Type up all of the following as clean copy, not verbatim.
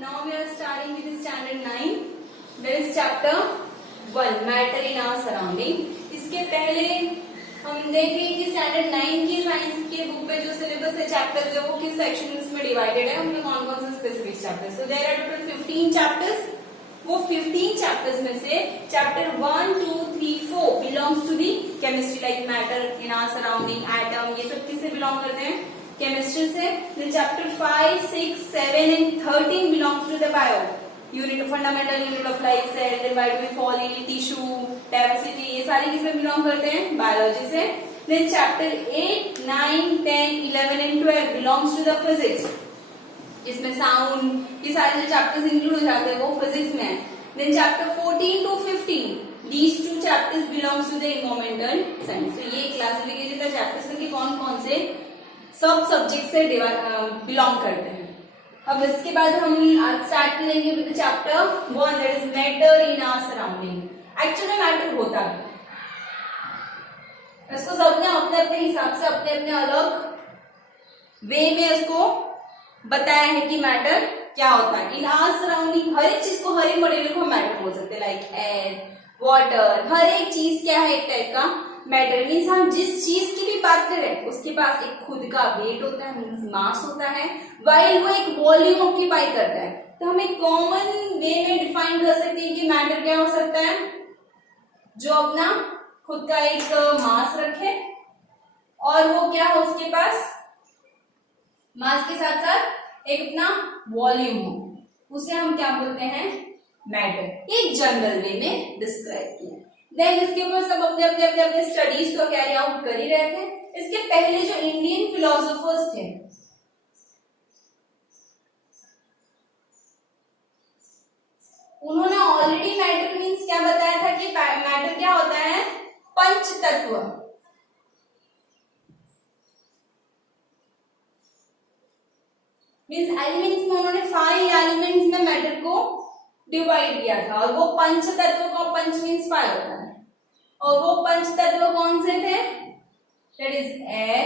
Now we are starting with standard 9. There is chapter 1 matter in our surrounding. इसके पहले हम देखें कि स्टैंडर्ड 9 की साइंस के बुक में जो सिलेबस है चैप्टर्स है वो किस सेक्शंस में डिवाइडेड है, उनमें कौन कौन से specific chapters. So there are total 15 chapters. वो 15 चैप्टर्स में से chapter 1, 2, 3, 4 belongs to the chemistry, like matter in our surrounding, atom, ये सब किससे बिलोंग करते हैं? केमिस्ट्री से. Then chapter 5, 6, 7 and 13 belongs to the bio, unit of fundamental unit of life, cell, then why do we fall in, tissue, diversity, ये सारी किसमें बिलोंग करते हैं? बायोलॉजी से. Then chapter 8, 9, 10, 11 and 12 belongs to the physics. इसमें sound, ये सारे जो चैप्टर्स इंक्लूड हो जाते हैं वो फिजिक्स में है. Then chapter 14 to 15 these two chapters belongs to the environmental science. तो ये क्लासिफिकेशन का चैप्टर्स में कौन कौन से सब सब्जेक्ट से बिलोंग करते हैं. अब इसके बाद हम आज स्टार्ट करेंगे with chapter 1, that is matter in our surrounding. Actually matter होता है, इसको सबने अपने अपने हिसाब से अपने अपने अलग वे में इसको बताया है कि मैटर क्या होता है. इन आवर सराउंडिंग हर एक चीज को, हर एक मटेरियल को मैटर बोल सकते हैं, लाइक एयर, वाटर, हर एक चीज क्या है? एक टाइप का मैटर. मीन्स हम जिस चीज की भी बात करें उसके पास एक खुद का वेट होता है, मीन्स मास होता है, वाइल वो एक वॉल्यूम ऑक्यूपाई करता है. तो हम एक कॉमन वे में डिफाइन कर सकते हैं कि मैटर क्या हो सकता है? जो अपना खुद का एक मास रखे और वो क्या हो, उसके पास मास के साथ साथ एक अपना वॉल्यूम हो, उसे हम क्या बोलते हैं? मैटर. एक जनरल वे में डिस्क्राइब किया. देन इसके ऊपर सब अपने अपने अपने अपने स्टडीज को कैरी आउट कर ही रहे थे. इसके पहले जो इंडियन फिलोसोफर्स थे उन्होंने ऑलरेडी मैटर मीन्स क्या बताया था कि मैटर क्या होता है? पंच तत्व. मीन्स एलिमेंट्स में उन्होंने 5 एलिमेंट्स में मैटर को डिवाइड किया था और वो पंच तत्व का, पंच मीन्स 5 होता है, और वो पंच तत्व कौन से थे? That is air.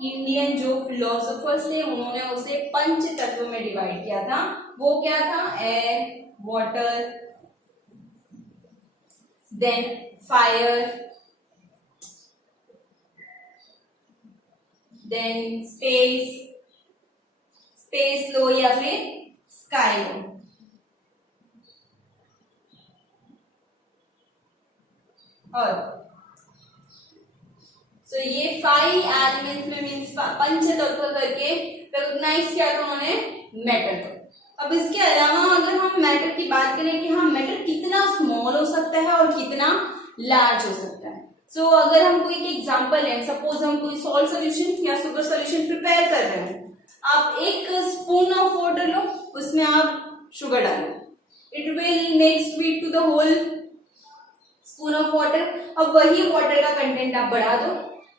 इंडियन जो फिलोसोफर्स थे उन्होंने उसे पंच तत्व में डिवाइड किया था. वो क्या था? Air, water, then fire, then space लो या फिर स्काई लो. और सो ये 5 एलिमेंट्स में मीन्स पंच तत्व करके रिकॉग्नाइज किया था उन्होंने मैटर को. अब इसके अलावा अगर हम मैटर की बात करें कि हम मैटर कितना स्मॉल हो सकता है और कितना लार्ज हो सकता है. सो अगर हम कोई एक एग्जांपल लें, सपोज हम कोई सॉल्ट सोल्यूशन या सुगर सोल्यूशन प्रिपेयर कर रहे हैं, आप एक स्पून ऑफ वाटर लो, उसमें आप शुगर डालो, it will make sweet to the whole spoon of water. अब वही वाटर का कंटेंट आप बढ़ा दो,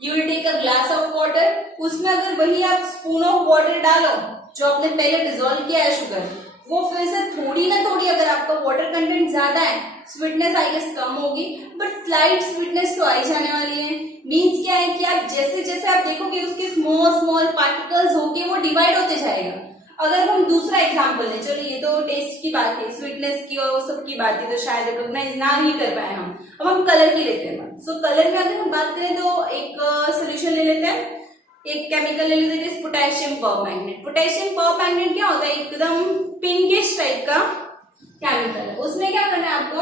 you will take a glass of water, उसमें अगर वही आप स्पून ऑफ वाटर डालो जो आपने पहले डिसॉल्व किया है शुगर, वो फिर से थोड़ी ना थोड़ी, अगर आपका वाटर कंटेंट ज्यादा है, स्वीटनेस आई गेस कम होगी, बट स्लाइट स्वीटनेस तो आई जाने वाली है. मीन्स क्या है कि आप जैसे जैसे आप देखोगे उसके स्मॉल स्मॉल पार्टिकल्स होके वो डिवाइड होते जाएगा. अगर हम दूसरा एग्जांपल लें, चलो ये तो टेस्ट की बात है, स्वीटनेस की और सब की बात है, तो शायद रिकॉग्नाइज ना ही कर पाए हम. अब हम कलर की लेते हैं. सो कलर में अगर हम बात करें तो एक सोल्यूशन ले लेते हैं, एक केमिकल ले लेते हैं, पोटेशियम परमैंगनेट. पोटेशियम परमैंगनेट क्या होता है? एकदम पिंकिश टाइप का केमिकल है. उसमें क्या करना है आपको?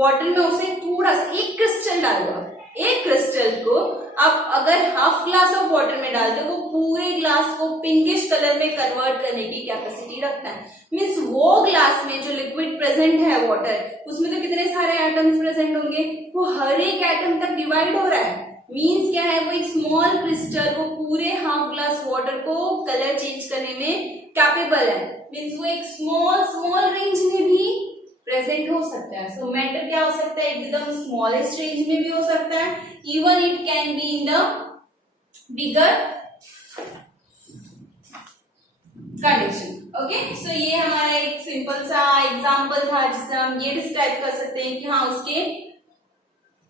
वाटर में उसे थोड़ा सा एक क्रिस्टल डाल दो. एक क्रिस्टल को आप अगर हाफ ग्लास ऑफ वाटर में डालते हो, वो पूरे ग्लास को पिंकिश कलर में कन्वर्ट करने की कैपेसिटी रखता है. मीन्स वो ग्लास में जो लिक्विड प्रेजेंट है वाटर, उसमें तो कितने सारे एटम्स प्रेजेंट होंगे, वो हर एक एटम तक डिवाइड हो रहा है. मीन्स क्या है? वो एक स्मॉल क्रिस्टल वो पूरे हाफ ग्लास वाटर को कलर चेंज करने में कैपेबल है. मीन्स वो एक स्मॉल रेंज में भी प्रेजेंट हो सकता है. सो मैटर क्या हो सकता है? एकदम स्मॉलेस्ट रेंज में भी हो सकता है, even it can be in the bigger condition. Okay, so ये हमारा एक सिंपल सा एग्जांपल था जिससे हम ये डिस्क्राइब कर सकते हैं कि हाँ उसके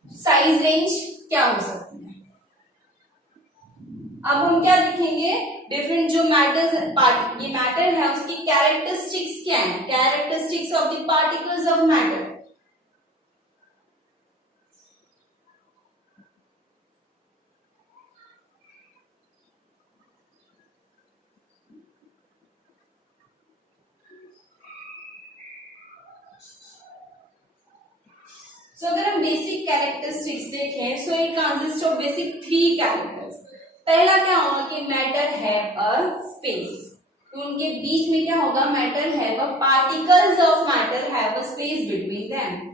साइज रेंज क्या हो सकती है. अब हम क्या देखेंगे? डिफरेंट जो मैटर्स ये मैटर है उसकी कैरेक्टरिस्टिक्स क्या है, characteristics of the particles of matter. So अगर हम बेसिक कैरेक्टरिस्टिक्स देखें, so it consist of basic 3 characters. पहला क्या होगा कि मैटर हैव अ स्पेस, उनके बीच में क्या होगा, matter have a particles of matter have a space between them.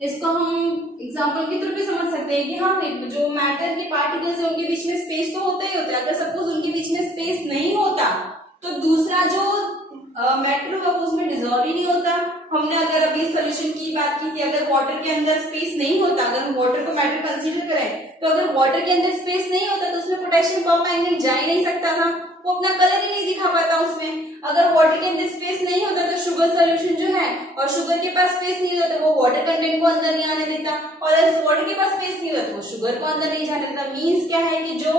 इसको हम एग्जांपल के थ्रू भी समझ सकते हैं कि हाँ, जो मैटर के पार्टिकल्स है उनके बीच में स्पेस तो होता ही होता है। अगर सपोज उनके बीच में स्पेस नहीं होता तो दूसरा जो मैटर होगा वो उसमें डिजॉल्व ही नहीं होता। हमने अगर अभी सोल्यूशन की बात की थी, अगर वाटर के अंदर स्पेस नहीं होता, अगर हम वाटर को मैटर कंसीडर करें तो अगर वाटर के अंदर स्पेस नहीं होता तो उसमें पोटेशियम परमैंगनेट जा ही नहीं सकता था, वो अपना कलर ही नहीं दिखा पाता उसमें। अगर वाटर के अंदर स्पेस नहीं होता तो शुगर सॉल्यूशन जो है, और शुगर के पास स्पेस नहीं होता तो वो वाटर कंटेंट को अंदर नहीं आने देता, और अगर वाटर के पास स्पेस नहीं होता तो वो शुगर को अंदर नहीं जाने देता। मींस क्या है कि जो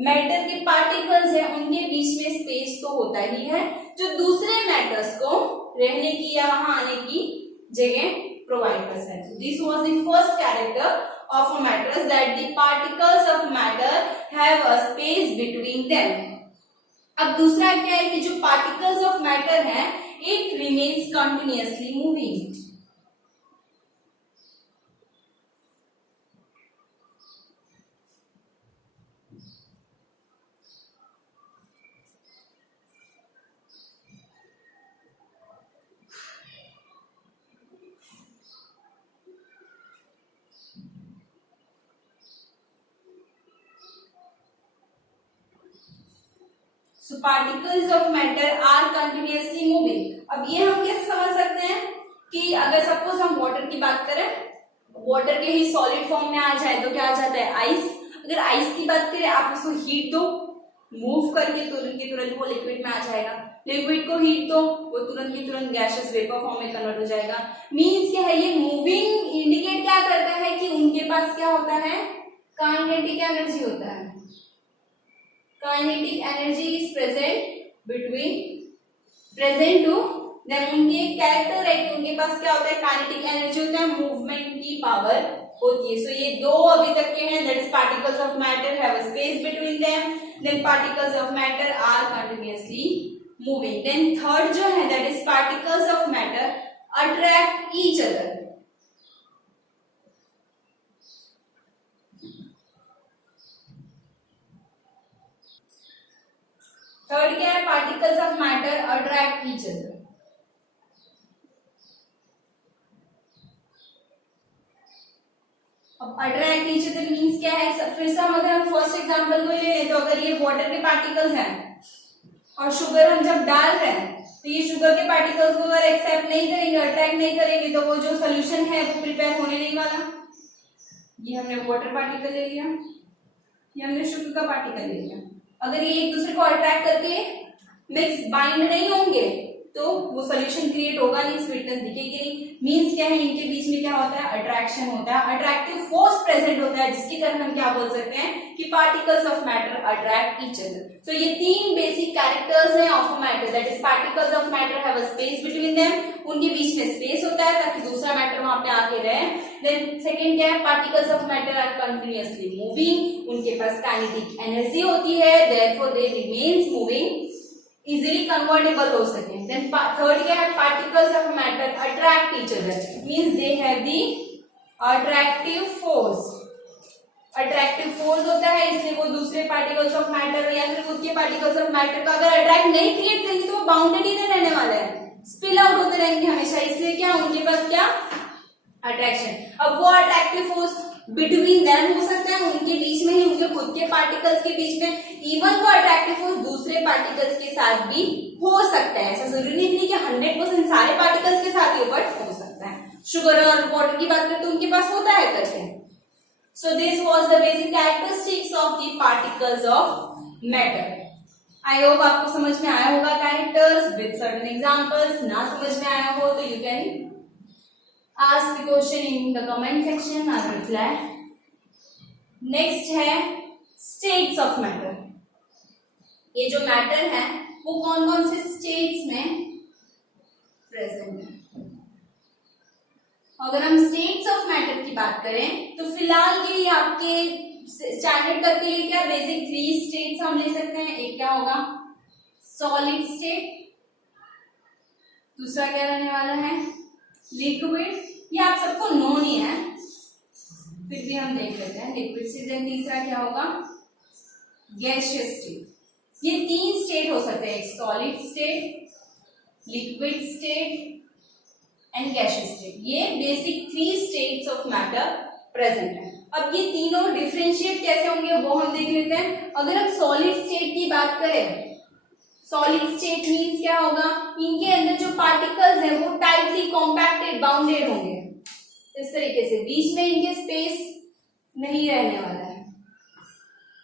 मैटर के पार्टिकल्स हैं उनके बीच में स्पेस तो होता ही है, जो दूसरे मैटर्स को रहने की या वहां आने की जगह प्रोवाइड करता है। This was the first character of a matter, that the particles of matter have a space between them। अब दूसरा क्या है कि जो पार्टिकल्स ऑफ मैटर है it remains continuously moving. So particles of matter are continuously moving। अब ये हम कैसे समझ सकते हैं कि अगर सपोज हम वाटर की बात करें, वाटर के ही सॉलिड फॉर्म में आ जाए तो क्या आ जाता है, आइस। अगर आइस की बात करें, आप उसको हीट दो, मूव करके तुरंत के तुरंत वो लिक्विड में आ जाएगा। लिक्विड को हीट दो, वो तुरंत के तुरंत गैसियस वेपर फॉर्म में कन्वर्ट हो जाएगा। मींस क्या है, ये मूविंग इंडिकेट क्या करता है कि उनके पास क्या होता है, काइनेटिक एनर्जी होता है। Kinetic energy is present to then उनके कैरेक्टर है कि उनके पास क्या होता है, काइनेटिक एनर्जी होता है, मूवमेंट की पावर होती है। सो ये दो अभी तक के हैं, that is particles of matter have a space between them, then particles of matter are continuously moving. Then third जो है that is particles of matter attract each other. Third क्या है, particles of matter attract each other. अब attract each other means क्या है, फिर से हम अगर हम फर्स्ट एग्जांपल को ले लें तो अगर ये वाटर के पार्टिकल्स हैं और शुगर हम जब डाल रहे हैं तो ये शुगर के पार्टिकल्स को अगर एक्सेप्ट नहीं करेंगे, अट्रैक्ट नहीं करेंगे तो वो जो सोल्यूशन है वो प्रिपेयर होने नहीं वाला। ये हमने वाटर पार्टिकल ले लिया, ये हमने शुगर का पार्टिकल ले लिया। अगर ये एक दूसरे को अट्रैक्ट करके मिक्स बाइंड नहीं होंगे तो वो सोल्यूशन क्रिएट होगा नहीं, स्वीटनेस दिखेगी नहीं। मींस क्या है, इनके बीच में क्या होता है, अट्रैक्शन होता है, अट्रैक्टिव फोर्स प्रेजेंट होता है, जिसके कारण हम क्या बोल सकते हैं कि particles of matter attract each other. So ये तीन बेसिक कैरेक्टर्स हैं of a matter, that is particles of matter have a space between them, उनके बीच में स्पेस होता है ताकि दूसरा मैटर वहां पे आके रहे। देन सेकंड क्या है, particles of matter are continuously moving, उनके पास काइनेटिक एनर्जी होती है, therefore they remains moving, easily convertible हो सके। देन थर्ड क्या है, particles of matter attract each other, means they have the attractive force. Attractive force होता है इसलिए वो दूसरे पार्टिकल्स ऑफ मैटर या फिर खुद के पार्टिकल्स ऑफ मैटर का अगर अट्रैक्ट नहीं क्रिएट करेंगे तो वो बाउंडेड ही नहीं रहने वाले हैं, स्पिल आउट होते रहेंगे हमेशा। इसलिए क्या उनके पास क्या, अट्रैक्शन। अब वो अट्रैक्टिव फोर्स बिटवीन देम हो सकता है, उनके बीच में ही, उनके खुद के पार्टिकल्स के बीच में। इवन वो अट्रैक्टिव फोर्स दूसरे पार्टिकल्स के साथ भी हो सकता है, ऐसा जरूरी नहीं कि 100% सारे पार्टिकल्स के साथ ही बट हो सकता है। शुगर और वाटर की बात करें तो उनके पास होता है करके। So this was the basic characteristics of the particles of matter. I hope आपको समझ में आया होगा कैरेक्टर्स विद सर्टेन एग्जांपल्स. ना समझ में आया हो तो you can ask the question in the comment section. I will reply. Next है स्टेट्स ऑफ मैटर. ये जो मैटर है वो कौन कौन से स्टेट्स में प्रेजेंट है. अगर हम स्टेट्स ऑफ मैटर की बात करें तो फिलहाल के लिए आपके स्टैंडर्ड तक के लिए क्या बेसिक 3 स्टेट्स हम ले सकते हैं. एक क्या होगा सॉलिड स्टेट, दूसरा क्या रहने वाला है लिक्विड. ये आप सबको नोन ही है फिर भी हम देख लेते हैं लिक्विड स्टेट. देन तीसरा क्या होगा गैसियस स्टेट. ये 3 स्टेट हो सकते हैं, solid state, liquid state and gaseous state. ये basic 3 states of matter present है. अब ये तीनों डिफरेंशिएट कैसे होंगे वो हम देख लेते हैं. अगर हम सॉलिड स्टेट की बात करें, सॉलिड स्टेट मींस क्या होगा, इनके अंदर जो पार्टिकल्स हैं वो टाइटली कॉम्पैक्टेड बाउंडेड होंगे. इस तरीके से बीच में इनके स्पेस नहीं रहने वाला है.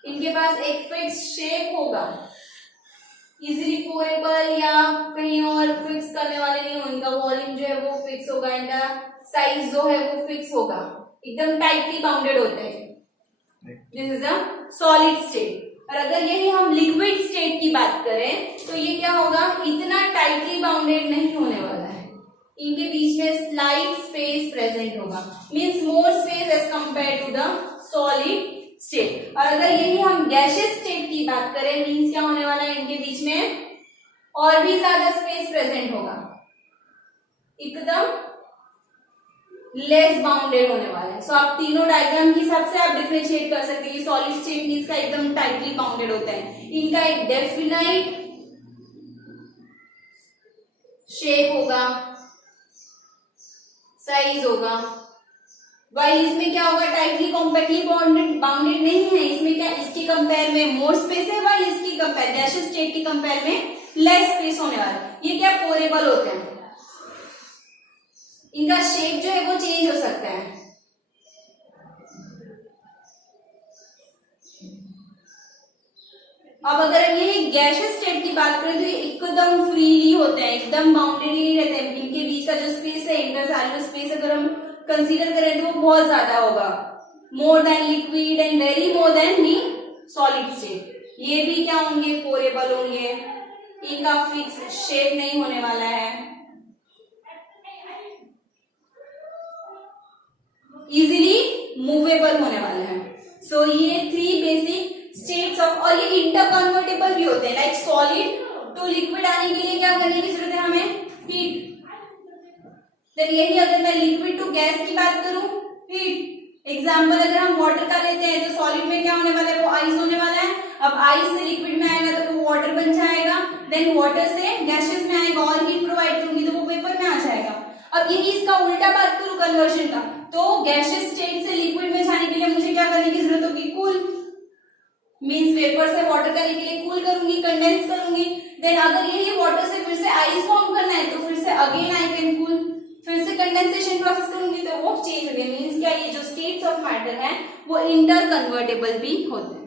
इनके पास एक फिक्स शेप होगा, इजीली पोरेबल या कहीं और फिक्स करने वाले नहीं हो. इनका वॉल्यूम जो है वो फिक्स होगा, इनका साइज जो है वो फिक्स होगा, एकदम टाइटली बाउंडेड होते हैं. This is a solid state. और अगर यही हम लिक्विड स्टेट की बात करें तो ये क्या होगा, इतना टाइटली बाउंडेड नहीं होने वाला है. इनके बीच में स्लाइट स्पेस प्रेजेंट होगा, means more space as compare to the solid state. और अगर यही हम गैसियस स्टेट की बात करें मीन्स क्या होने वाला है, इनके बीच में और भी ज्यादा स्पेस प्रेजेंट होगा, एकदम लेस बाउंडेड होने वाला है. सो आप तीनों डायग्राम के हिसाब से आप डिफरेंशिएट कर सकते हैं कि सॉलिड स्टेट मीन्स का एकदम टाइटली बाउंडेड होता है, इनका एक डेफिनाइट शेप होगा, साइज होगा. वाइल इसमें क्या होगा, टाइटली कॉम्पैक्टली बाउंडेड नहीं है. इसमें क्या, इसके कंपेयर में मोर स्पेस है, वाइल इसकी कंपेयर गैसियस स्टेट के कंपेयर में लेस स्पेस होने वाला है. ये क्या पोरेबल होते हैं, इनका शेप जो है वो चेंज हो सकता है. अब अगर हम ये गैसियस स्टेट की बात करें तो ये एकदम फ्रीली होते हैं, एकदम बाउंडेड ही नहीं रहते हैं. इनके बीच का जो स्पेस है, इंटरसेल्युलर स्पेस, अगर हम कंसीडर करें तो वो बहुत ज्यादा होगा, more than liquid and very more than the solid state. ये भी क्या होंगे, पोरेबल होंगे, इनका फिक्स शेप नहीं होने वाला है, इजीली मूवेबल होने वाले हैं. सो ये 3 बेसिक स्टेट्स ऑफ, और ये इंटरकन्वर्टेबल भी होते हैं. लाइक सॉलिड टू लिक्विड आने के लिए क्या करने की जरूरत है हमें, हीट. देन यही अगर मैं लिक्विड टू गैस की बात करूं, हीट. एग्जाम्पल अगर हम वाटर का लेते हैं तो सॉलिड में क्या होने वाला है, वो आइस होने वाला है. अब आइस से लिक्विड में आएगा तो वो वाटर बन जाएगा, देन वाटर से गैसेस में आएगा और हीट प्रोवाइड करूंगी तो वो वेपर में आ जाएगा. अब यही इसका उल्टा बात करूं कन्वर्शन का, तो गैसियस स्टेट से लिक्विड में जाने के लिए मुझे क्या करने की जरूरत होगी, कूल. मीन्स वेपर से वाटर करने के लिए कूल करूंगी, कंडेंस करूंगी. देन अगर यही वाटर से फिर से आइस फॉर्म करना है तो फिर से अगेन आई कैन कूल, फिर से कंडेंसेशन प्रोसेस करूंगी तो वो चेंज हो गया. मीन्स क्या, ये जो स्टेट्स ऑफ मैटर है वो इंटर कन्वर्टेबल भी होते हैं.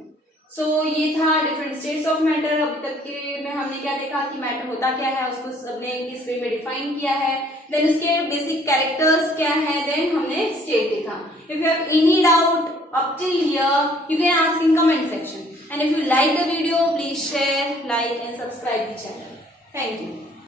सो ये था डिफरेंट स्टेट्स ऑफ मैटर. अब तक के में हमने क्या देखा कि मैटर होता क्या है, उसको सबने किस वे में डिफाइन किया है, देन उसके बेसिक कैरेक्टर्स क्या है, देन हमने स्टेट देखा. If you have any doubt up till here, you can ask in comment section. And if you like the video, please share, like and subscribe the channel. Thank you.